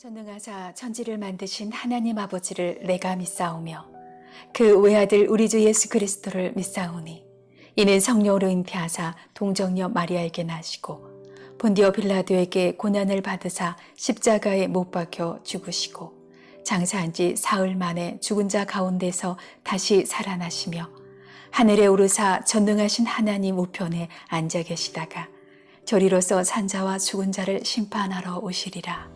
전능하사 천지를 만드신 하나님 아버지를 내가 믿사오며 그 외아들 우리 주 예수 그리스도를 믿사오니 이는 성령으로 잉태하사 동정녀 마리아에게 나시고 본디오 빌라도에게 고난을 받으사 십자가에 못 박혀 죽으시고 장사한 지 사흘 만에 죽은 자 가운데서 다시 살아나시며 하늘에 오르사 전능하신 하나님 우편에 앉아 계시다가 저리로서 산자와 죽은 자를 심판하러 오시리라.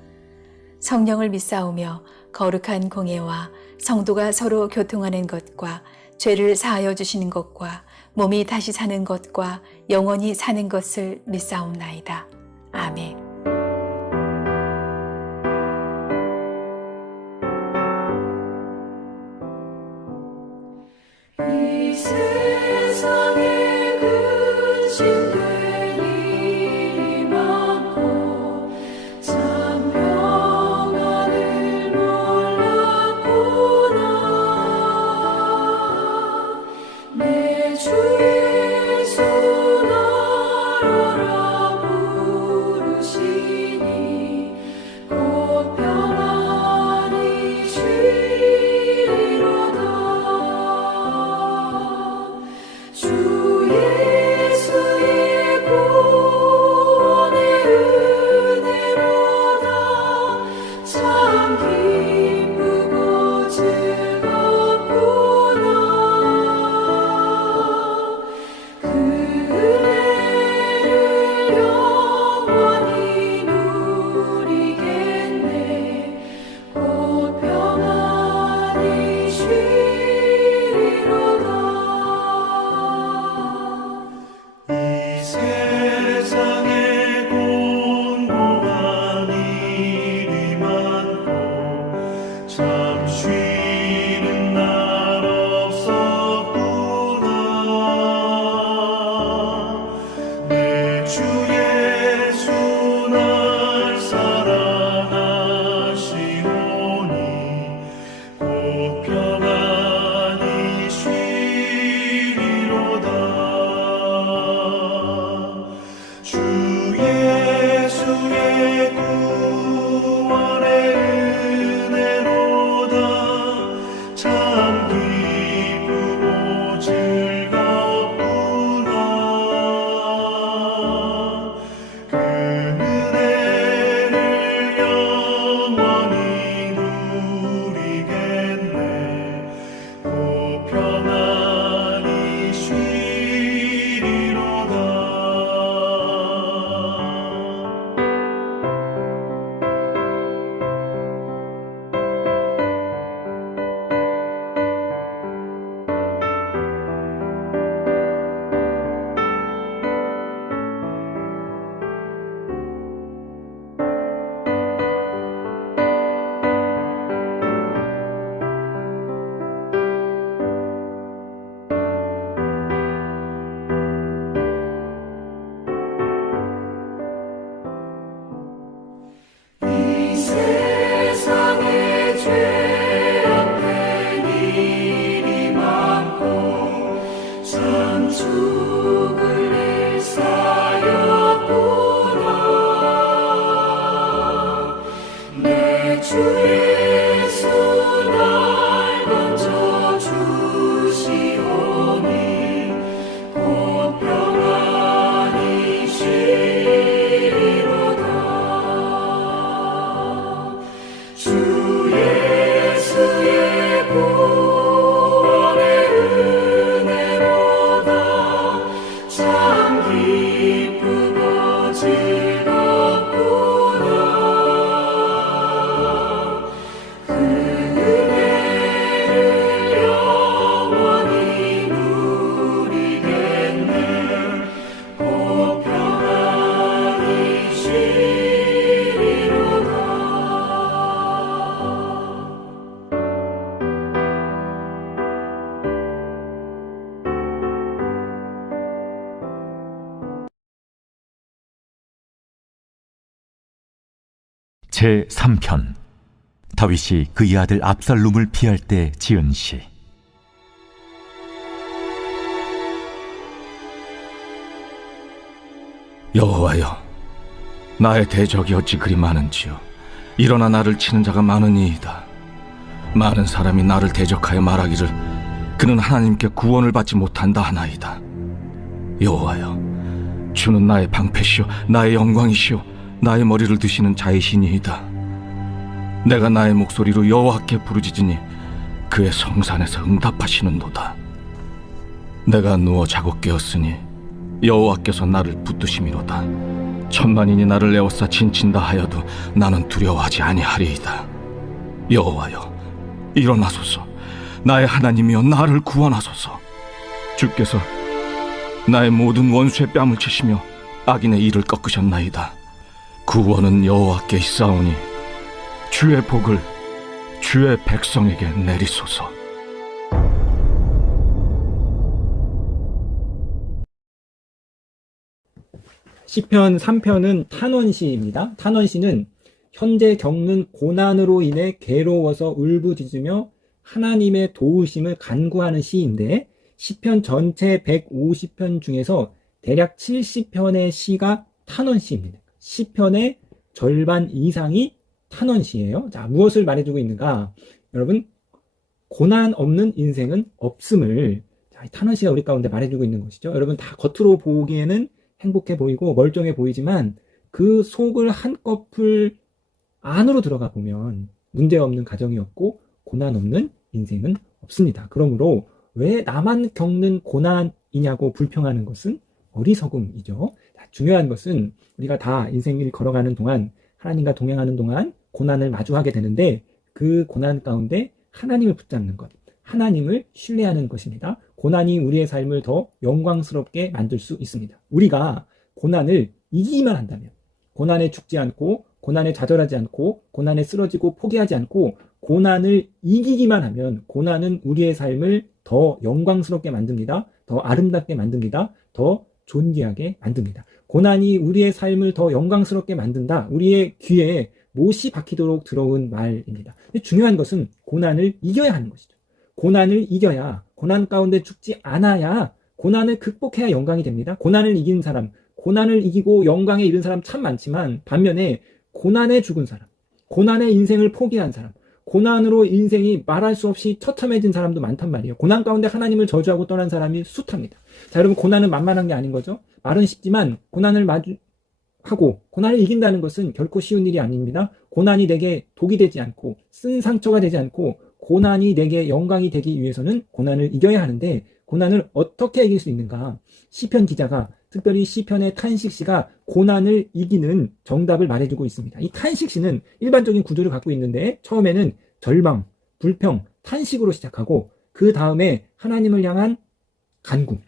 성령을 믿사오며 거룩한 공예와 성도가 서로 교통하는 것과 죄를 사하여 주시는 것과 몸이 다시 사는 것과 영원히 사는 것을 믿사옵나이다. 아멘. 이 세상에 근심된 일이 많고 참 평안을 몰랐구나. 내 주 예수 나라라 부르시니 곧 평안히 쉬리로다. 주 예수의 구원의 은혜로다. 참 기쁘고 즐겁구나. 그 은혜를 영원히 누리겠네. 곧 평안히 쉬리로다. 이 세상에 공고한 일이 많고 참 쉬는 날 없었구나. 내 주 예수 날 사랑하시오니 곧 평안히 쉬리로다. 주 예수의 구원의 은혜로다. 참 기쁘고 즐겁구나. 그 은혜를 영원히 누리겠네. 곧 평안히 쉬리로다. 이 세상에 죄악된 일이 많고 참 죽을 일 쌓였구나. 내 주 예수 날 건져 주시오니 곧 평안히 쉬리로다. 주 예수의 구원의 은혜로다. 참 기쁘고 즐겁구나. 그 은혜를 영원히 누리겠네. 곧 평안히 쉬리로다. 제3편 다윗이 그의 아들 압살롬을 피할 때 지은 시. 여호와여, 나의 대적이 어찌 그리 많은지요. 일어나 나를 치는 자가 많으니이다. 많은 사람이 나를 대적하여 말하기를 그는 하나님께 구원을 받지 못한다 하나이다. 여호와여, 주는 나의 방패시오 나의 영광이시오 나의 머리를 드시는 자이시니이다. 내가 나의 목소리로 여호와께 부르짖으니 그의 성산에서 응답하시는도다. 내가 누워 자고 깨었으니 여호와께서 나를 붙드심이로다. 천만인이 나를 에워싸 진친다 하여도 나는 두려워하지 아니하리이다. 여호와여, 일어나소서. 나의 하나님이여, 나를 구원하소서. 주께서 나의 모든 원수의 뺨을 치시며 악인의 이를 꺾으셨나이다. 구원은 여호와께 있사오니 주의 복을 주의 백성에게 내리소서. 시편 3편은 탄원시입니다. 탄원시는 현재 겪는 고난으로 인해 괴로워서 울부짖으며 하나님의 도우심을 간구하는 시인데, 시편 전체 150편 중에서 대략 70편의 시가 탄원시입니다. 시편의 절반 이상이 탄원시예요. 자, 무엇을 말해주고 있는가? 여러분, 고난 없는 인생은 없음을 탄원시가 우리 가운데 말해주고 있는 것이죠. 여러분, 다 겉으로 보기에는 행복해 보이고 멀쩡해 보이지만 그 속을 한꺼풀 안으로 들어가 보면 문제없는 가정이 없고 고난 없는 인생은 없습니다. 그러므로 왜 나만 겪는 고난이냐고 불평하는 것은 어리석음이죠. 중요한 것은 우리가 다 인생을 걸어가는 동안, 하나님과 동행하는 동안 고난을 마주하게 되는데, 그 고난 가운데 하나님을 붙잡는 것, 하나님을 신뢰하는 것입니다. 고난이 우리의 삶을 더 영광스럽게 만들 수 있습니다. 우리가 고난을 이기기만 한다면, 고난에 죽지 않고, 고난에 좌절하지 않고, 고난에 쓰러지고 포기하지 않고, 고난을 이기기만 하면 고난은 우리의 삶을 더 영광스럽게 만듭니다. 더 아름답게 만듭니다. 더 존귀하게 만듭니다. 고난이 우리의 삶을 더 영광스럽게 만든다. 우리의 귀에 못이 박히도록 들어온 말입니다. 중요한 것은 고난을 이겨야 하는 것이죠. 고난을 이겨야, 고난 가운데 죽지 않아야, 고난을 극복해야 영광이 됩니다. 고난을 이긴 사람, 고난을 이기고 영광에 이른 사람 참 많지만, 반면에 고난에 죽은 사람, 고난의 인생을 포기한 사람, 고난으로 인생이 말할 수 없이 처참해진 사람도 많단 말이에요. 고난 가운데 하나님을 저주하고 떠난 사람이 숱합니다. 자, 여러분, 고난은 만만한 게 아닌 거죠. 말은 쉽지만 고난을 마주하고 고난을 이긴다는 것은 결코 쉬운 일이 아닙니다. 고난이 내게 독이 되지 않고 쓴 상처가 되지 않고 고난이 내게 영광이 되기 위해서는 고난을 이겨야 하는데, 고난을 어떻게 이길 수 있는가? 시편 기자가, 특별히 시편의 탄식시가 고난을 이기는 정답을 말해주고 있습니다. 이 탄식시는 일반적인 구조를 갖고 있는데, 처음에는 절망, 불평, 탄식으로 시작하고, 그 다음에 하나님을 향한 간구,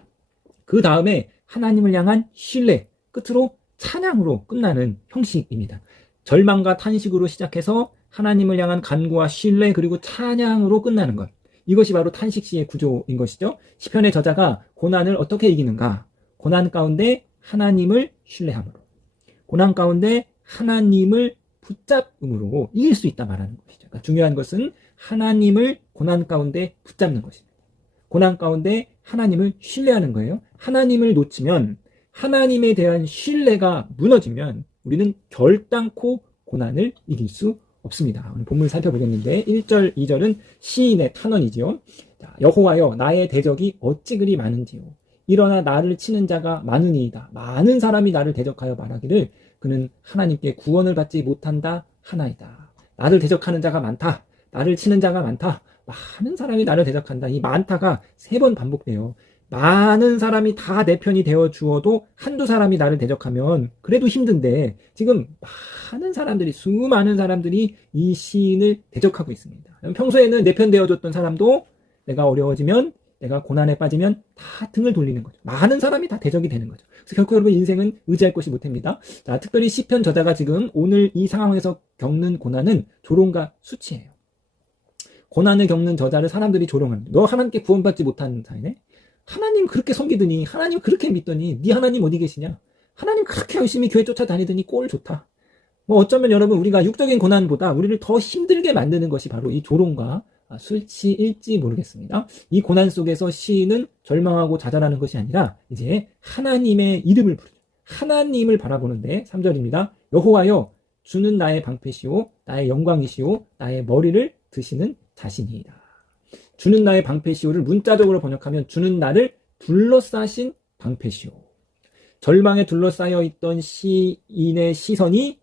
그 다음에 하나님을 향한 신뢰, 끝으로 찬양으로 끝나는 형식입니다. 절망과 탄식으로 시작해서 하나님을 향한 간구와 신뢰, 그리고 찬양으로 끝나는 것, 이것이 바로 탄식시의 구조인 것이죠. 시편의 저자가 고난을 어떻게 이기는가? 고난 가운데 하나님을 신뢰함으로, 고난 가운데 하나님을 붙잡음으로 이길 수 있다 말하는 것이죠. 그러니까 중요한 것은 하나님을 고난 가운데 붙잡는 것입니다. 고난 가운데 하나님을 신뢰하는 거예요. 하나님을 놓치면, 하나님에 대한 신뢰가 무너지면 우리는 결단코 고난을 이길 수 없습니다. 오늘 본문 살펴보겠는데, 1절, 2절은 시인의 탄원이지요. 여호와여, 나의 대적이 어찌 그리 많은지요. 일어나 나를 치는 자가 많으니이다. 많은 사람이 나를 대적하여 말하기를 그는 하나님께 구원을 받지 못한다 하나이다. 나를 대적하는 자가 많다. 나를 치는 자가 많다. 많은 사람이 나를 대적한다. 이 많다가 3번 반복돼요. 많은 사람이 다 내 편이 되어 주어도 한두 사람이 나를 대적하면 그래도 힘든데, 지금 많은 사람들이, 수많은 사람들이 이 시인을 대적하고 있습니다. 평소에는 내 편 되어줬던 사람도 내가 어려워지면, 내가 고난에 빠지면 다 등을 돌리는 거죠. 많은 사람이 다 대적이 되는 거죠. 그래서 결코 여러분, 인생은 의지할 것이 못합니다. 자, 특별히 시편 저자가 지금 오늘 이 상황에서 겪는 고난은 조롱과 수치예요. 고난을 겪는 저자를 사람들이 조롱합니다. 너 하나님께 구원받지 못한 자이네? 하나님 그렇게 섬기더니, 하나님 그렇게 믿더니 네 하나님 어디 계시냐? 하나님 그렇게 열심히 교회 쫓아다니더니 꼴 좋다. 뭐 어쩌면 여러분, 우리가 육적인 고난보다 우리를 더 힘들게 만드는 것이 바로 이 조롱과 수치일지 모르겠습니다. 이 고난 속에서 시인은 절망하고 좌절하는 것이 아니라 이제 하나님의 이름을 부르죠. 하나님을 바라보는데, 3절입니다. 여호와여, 주는 나의 방패시오 나의 영광이시오 나의 머리를 드시는 자신이다. 주는 나의 방패시오를 문자적으로 번역하면 주는 나를 둘러싸신 방패시오. 절망에 둘러싸여 있던 시인의 시선이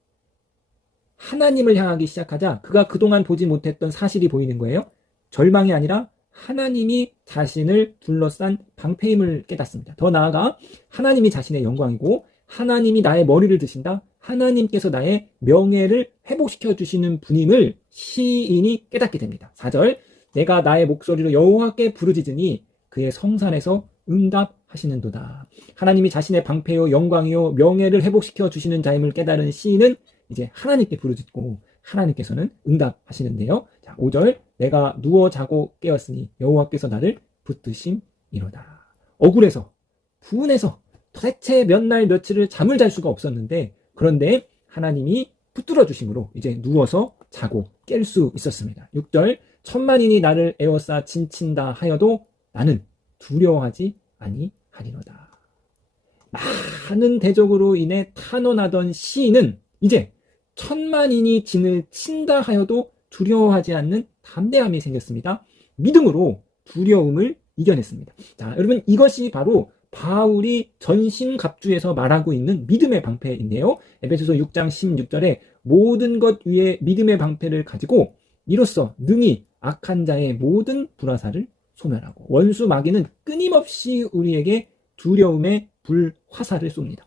하나님을 향하기 시작하자 그가 그동안 보지 못했던 사실이 보이는 거예요. 절망이 아니라 하나님이 자신을 둘러싼 방패임을 깨닫습니다. 더 나아가 하나님이 자신의 영광이고 하나님이 나의 머리를 드신다. 하나님께서 나의 명예를 회복시켜 주시는 분임을 시인이 깨닫게 됩니다. 4절 내가 나의 목소리로 여호와께 부르짖으니 그의 성산에서 응답하시는도다. 하나님이 자신의 방패요 영광이요 명예를 회복시켜 주시는 자임을 깨달은 시인은 이제 하나님께 부르짖고 하나님께서는 응답하시는데요. 자, 5절 내가 누워 자고 깨었으니 여호와께서 나를 붙드심이로다. 억울해서 분해서 도대체 몇 날 며칠을 잠을 잘 수가 없었는데 그런데 하나님이 붙들어 주심으로 이제 누워서 자고 깰 수 있었습니다. 6절 천만인이 나를 에워싸 진친다 하여도 나는 두려워하지 아니하리로다. 많은 대적으로 인해 탄원하던 시인은 이제 천만인이 진을 친다 하여도 두려워하지 않는 담대함이 생겼습니다. 믿음으로 두려움을 이겨냈습니다. 자, 여러분 이것이 바로 바울이 전신갑주에서 말하고 있는 믿음의 방패인데요. 에베소서 6장 16절에 모든 것 위에 믿음의 방패를 가지고 이로써 능히 악한 자의 모든 불화살을 소멸하고 원수 마귀는 끊임없이 우리에게 두려움의 불화살을 쏩니다.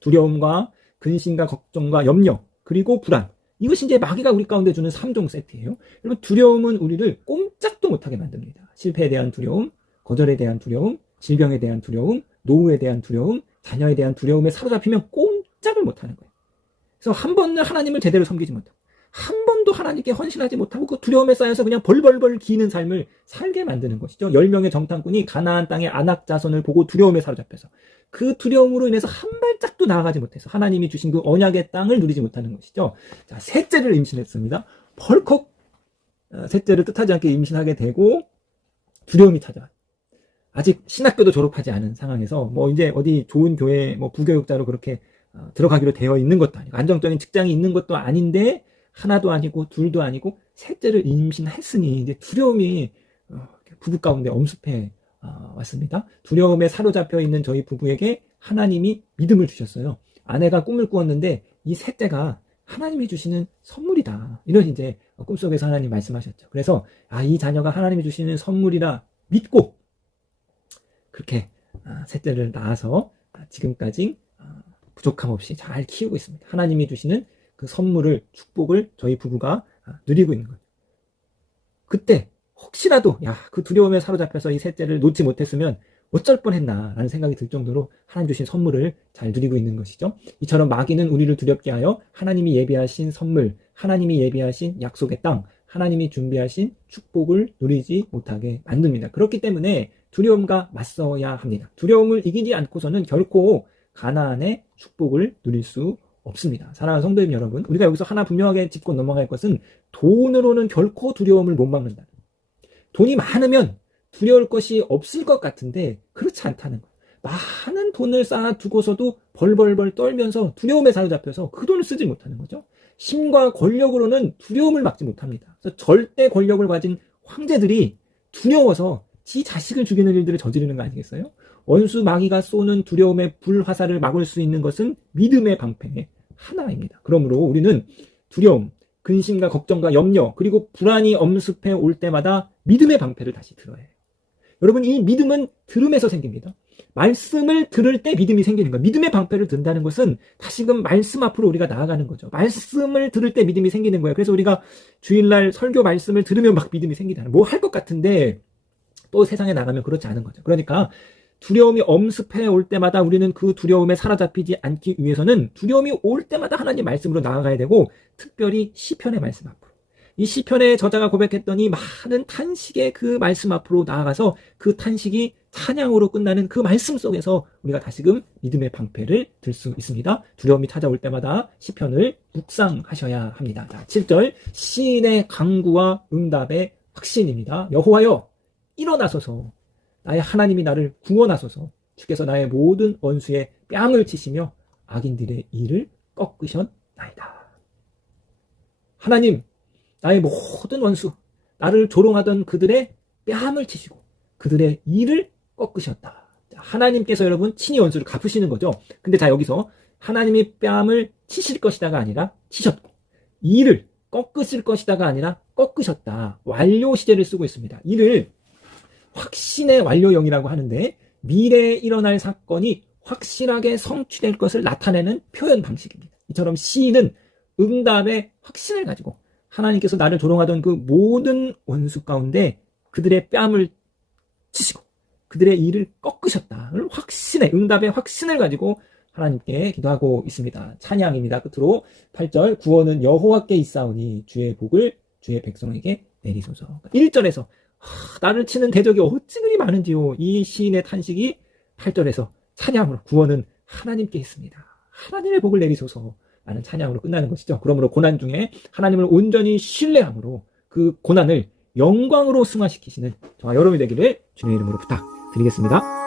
두려움과 근심과 걱정과 염려 그리고 불안 이것이 이제 마귀가 우리 가운데 주는 3종 세트예요. 여러분 두려움은 우리를 꼼짝도 못하게 만듭니다. 실패에 대한 두려움, 거절에 대한 두려움, 질병에 대한 두려움, 노후에 대한 두려움, 자녀에 대한 두려움에 사로잡히면 꼼짝을 못하는 거예요. 그래서 한 번은 하나님을 제대로 섬기지 못하고 한 번도 하나님께 헌신하지 못하고 그 두려움에 쌓여서 그냥 벌벌벌 기는 삶을 살게 만드는 것이죠. 10명의 정탐꾼이 가나안 땅의 아낙 자손을 보고 두려움에 사로잡혀서 그 두려움으로 인해서 한 발짝도 나아가지 못해서 하나님이 주신 그 언약의 땅을 누리지 못하는 것이죠. 자, 셋째를 임신했습니다. 벌컥 셋째를 뜻하지 않게 임신하게 되고 두려움이 찾아와요. 아직 신학교도 졸업하지 않은 상황에서 뭐 이제 어디 좋은 교회 뭐 부교육자로 그렇게 들어가기로 되어 있는 것도 아니고 안정적인 직장이 있는 것도 아닌데 하나도 아니고 둘도 아니고 셋째를 임신했으니 이제 두려움이 부부 가운데 엄습해 왔습니다. 두려움에 사로잡혀 있는 저희 부부에게 하나님이 믿음을 주셨어요. 아내가 꿈을 꾸었는데 이 셋째가 하나님이 주시는 선물이다. 이런 이제 꿈속에서 하나님 말씀하셨죠. 그래서 이 자녀가 하나님이 주시는 선물이라 믿고 그렇게 셋째를 낳아서 지금까지 부족함 없이 잘 키우고 있습니다. 하나님이 주시는 그 선물을 축복을 저희 부부가 누리고 있는 거예요. 그때 혹시라도 그 두려움에 사로잡혀서 이 셋째를 놓지 못했으면 어쩔 뻔했나 라는 생각이 들 정도로 하나님 주신 선물을 잘 누리고 있는 것이죠. 이처럼 마귀는 우리를 두렵게 하여 하나님이 예비하신 선물, 하나님이 예비하신 약속의 땅, 하나님이 준비하신 축복을 누리지 못하게 만듭니다. 그렇기 때문에 두려움과 맞서야 합니다. 두려움을 이기지 않고서는 결코 가나안의 축복을 누릴 수 없습니다. 사랑하는 성도님 여러분, 우리가 여기서 하나 분명하게 짚고 넘어갈 것은 돈으로는 결코 두려움을 못 막는다. 돈이 많으면 두려울 것이 없을 것 같은데 그렇지 않다는 거예요. 많은 돈을 쌓아두고서도 벌벌벌 떨면서 두려움에 사로잡혀서 그 돈을 쓰지 못하는 거죠. 힘과 권력으로는 두려움을 막지 못합니다. 그래서 절대 권력을 가진 황제들이 두려워서 지 자식을 죽이는 일들을 저지르는 거 아니겠어요? 원수 마귀가 쏘는 두려움의 불화살을 막을 수 있는 것은 믿음의 방패 하나입니다. 그러므로 우리는 두려움, 근심과 걱정과 염려 그리고 불안이 엄습해 올 때마다 믿음의 방패를 다시 들어야 해요. 여러분 이 믿음은 들음에서 생깁니다. 말씀을 들을 때 믿음이 생기는 거예요. 믿음의 방패를 든다는 것은 다시금 말씀 앞으로 우리가 나아가는 거죠. 말씀을 들을 때 믿음이 생기는 거예요. 그래서 우리가 주일날 설교 말씀을 들으면 막 믿음이 생기잖아요. 뭐 할 것 같은데 또 세상에 나가면 그렇지 않은 거죠. 그러니까 두려움이 엄습해 올 때마다 우리는 그 두려움에 사로잡히지 않기 위해서는 두려움이 올 때마다 하나님 말씀으로 나아가야 되고 특별히 시편의 말씀 앞으로 이 시편의 저자가 고백했더니 많은 탄식의 그 말씀 앞으로 나아가서 그 탄식이 찬양으로 끝나는 그 말씀 속에서 우리가 다시금 믿음의 방패를 들 수 있습니다. 두려움이 찾아올 때마다 시편을 묵상하셔야 합니다. 자, 7절 시인의 강구와 응답의 확신입니다. 여호와여 일어나소서 나의 하나님이 나를 구원하소서 주께서 나의 모든 원수의 뺨을 치시며 악인들의 일을 꺾으셨나이다. 하나님, 나의 모든 원수, 나를 조롱하던 그들의 뺨을 치시고 그들의 이를 꺾으셨다. 하나님께서 여러분 친히 원수를 갚으시는 거죠. 근데 자, 여기서 하나님이 뺨을 치실 것이다가 아니라 치셨고, 이를 꺾으실 것이다가 아니라 꺾으셨다. 완료 시제를 쓰고 있습니다. 이를 확신의 완료형이라고 하는데, 미래에 일어날 사건이 확실하게 성취될 것을 나타내는 표현 방식입니다. 이처럼 시인은 응답의 확신을 가지고 하나님께서 나를 조롱하던 그 모든 원수 가운데 그들의 뺨을 치시고 그들의 이를 꺾으셨다를 확신의, 응답의 확신을 가지고 하나님께 기도하고 있습니다. 찬양입니다. 끝으로 8절, 구원은 여호와께 있사오니 주의 복을 주의 백성에게 내리소서. 1절에서 나를 치는 대적이 어찌 그리 많은지요. 이 시인의 탄식이 8절에서 찬양으로, 구원은 하나님께 있습니다. 하나님의 복을 내리소서 라는 찬양으로 끝나는 것이죠. 그러므로 고난 중에 하나님을 온전히 신뢰함으로 그 고난을 영광으로 승화시키시는 저와 여러분이 되기를 주님의 이름으로 부탁드리겠습니다.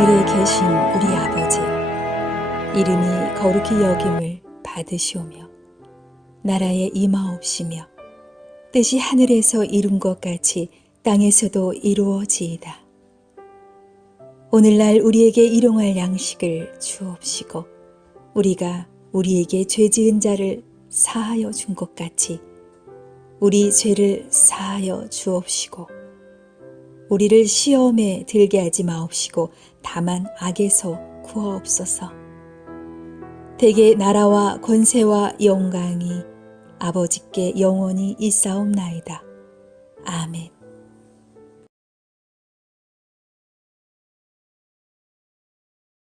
하늘에 계신 우리 아버지여, 이름이 거룩히 여김을 받으시오며 나라에 임하옵시며 뜻이 하늘에서 이룬 것 같이 땅에서도 이루어지이다. 오늘날 우리에게 일용할 양식을 주옵시고 우리가 우리에게 죄 지은 자를 사하여 준 것 같이 우리 죄를 사하여 주옵시고 우리를 시험에 들게 하지 마옵시고 다만 악에서 구하옵소서. 대개 나라와 권세와 영광이 아버지께 영원히 있사옵나이다. 아멘.